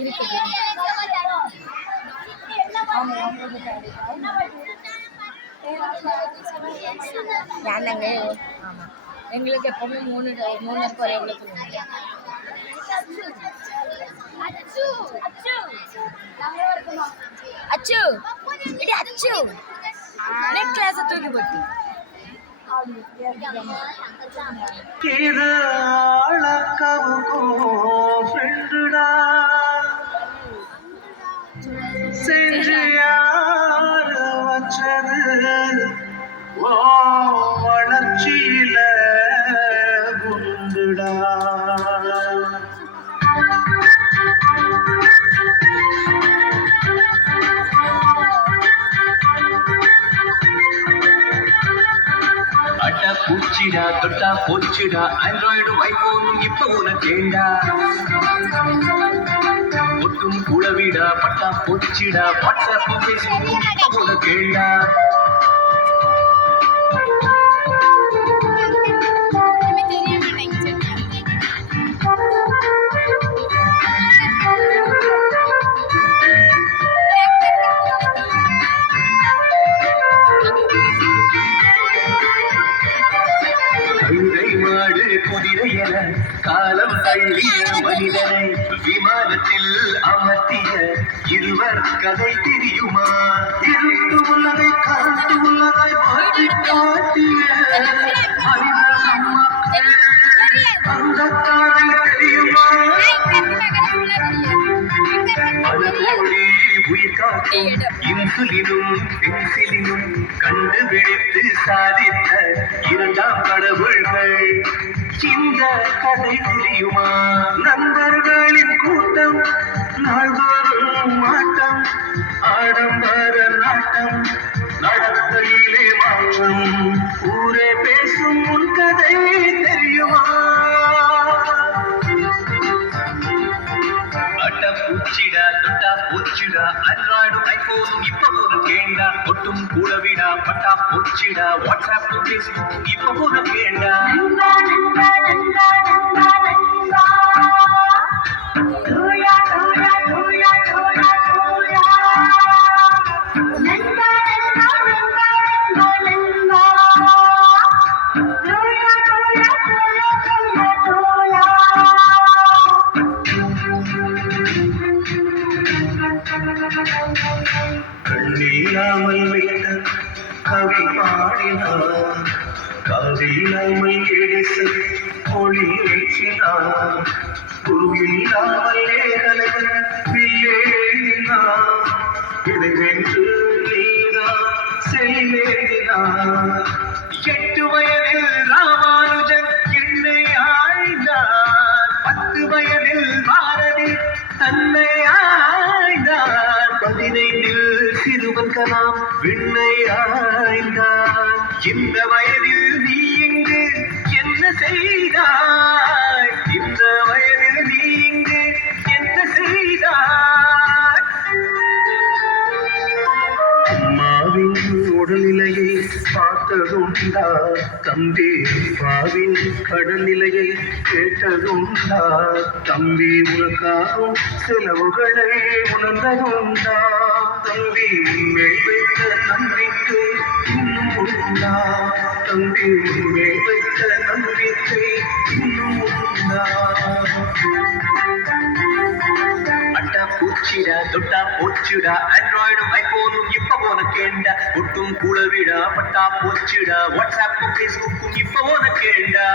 இருக்குது. வேண்டாங்க. ஆமாம், எங்களுக்கு எப்பவுமே 3 ஒரே எவ்வளோ அச்சு இடி அச்சு நெட் கிளாஸ் தூக்கி போட்டு இது அழகவும் ஃப்ரெண்டுடா செஞ்சு யார் வச்சது ஓ வளர்ச்சியில குண்டுடா பூச்சிடா தொட்டா போச்சுடா ஆண்ட்ராய்டும் ஐபோனும் இப்ப உனக்கேண்டா ஒட்டும் குளவிடா பட்டா போச்சுடா வாட்ஸ்அப் பேஸ்புக் இப்ப உனக்கேண்டா குதிரையன காலம் தள்ளிய மனிதனை விமானத்தில் அமர்த்திய இருவர் கதை தெரியுமா? இருட்டு உள்ளதை கருத்து உள்ளதை மாற்றி காட்டிய அந்த காதை தெரியுமா? உயிர் காக்கும் இன்சுலினும் பென்சிலினும் கண்டுபிடித்து சாதித்த 2ஆம் கடவுள்கள் இந்த கதை தெரியுமா? நண்பர்களின் கூட்டம் நாள்தோறும் மாட்டம் ஆடம்பர நாட்டம் நடத்தையிலே மாற்றம் ஊரே பேசும் உன் கதை தெரியுமா? பூச்சிடா தொட்டா போச்சுடா ஆண்ட்ராய்டும் ஐபோனும் இப்ப உனக்கேண்டா ஒட்டும் கூடவிடா பட்டா போச்சுடா வாட்ஸ்அப் பேஸ்புக் இப்ப உனக்கேண்டா கண்ணில்லாமல் விட்ட கவி பாடினார் காதில்லாமல் எடிசு ஒளி ஏற்றினார் குருவில்லாமல் ஏகலைகள் வில்லேறினார் இதை வென்று நீதான் செல்லேறினார் 8 வயதில் ராமானுஜன் என்னை ஆழ்ந்தார் 10 வயதில் பாரதி தன்னை ஆய்ந்தார் 15 சிறுவன் கலாம் விண்ணை ஆய்ந்தார் இந்த வயதில் நீ இங்கு என்ன செய்தாய்? இந்த வயதில் நீ இங்கு என்ன செய்தாய்? அம்மாவின் உடல்நிலையை பார்த்ததுண்டா தம்பி? பாவின் கடல்நிலையை கேட்டதுண்டா தம்பி? உனக்காகும் செலவுகளை உணர்ந்ததுண்டா தம்பி? மேல் வைத்த நம்பிக்கை இன்னும் உண்டா தம்பி? மேல் வைத்த நம்பிக்கை இன்னும் உண்டா? அட்டா பூச்சிடா தொட்டா போச்சுடா ஆண்ட்ராய்டும் ஐபோனும் இப்ப உனக்கேண்டா ஒட்டும் கூடவிடா பட்டா போச்சுடா வாட்ஸ்அப்பும் பேஸ்புக்கும் இப்ப உனக்கேண்டா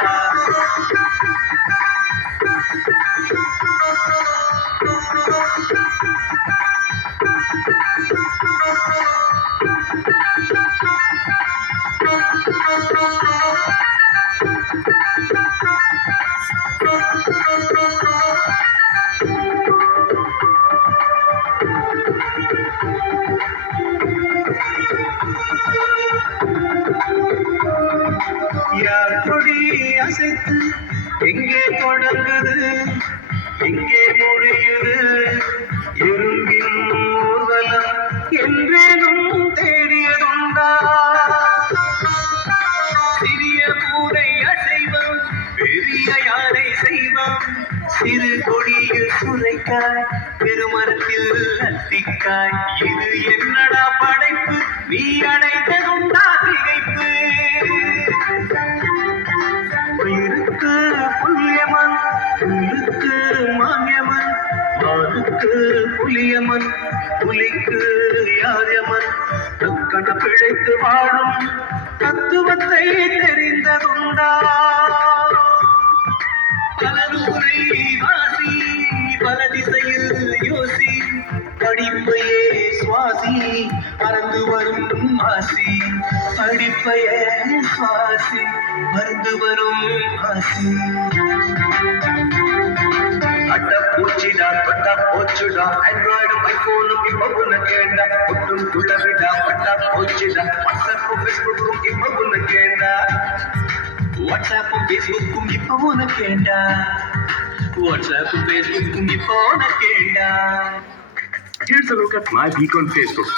யார் கொடி அசைத்து எங்கே நெல்லிக்காய் பெருமரத்தில் அத்திக்காய் இது என்னடா படைப்பு நீ அடைந்ததுண்டா திகைப்பு உயிருக்கு புல்யமன் புல்லுக்கு மான்யமன் மானுக்கு புலியமன் புலிக்கு யாரியமன் தக்கன பிழைத்து வாழும் தத்துவத்தை தெரிந்ததுண்டா பலரூரை வாசி பல திசையில் யோசி படிப்பையே சுவாசி மறந்து வரும் ஆசி படிப்பையே சுவாசி மறந்து வரும் ஆசி அட்ட பூச்சிடா பட்டா போச்சுடா ஆண்ட்ராய்டும் ஐபோனும் இப்ப உனக்கேண்டா ஒட்டும் குள்ளவிடா பட்டா போச்சுடா வாட்ஸ்அப்பும் ஃபேஸ்புக்கும் இப்ப உனக்கேண்டா வாட்ஸ்அப்பும் ஃபேஸ்புக்கும் இப்ப உனக்கேண்டா வாட்ஸ்அப்பும் ஃபேஸ்புக்கும் இப்ப உனக்கேண்டா. Here's a look at my week on Facebook.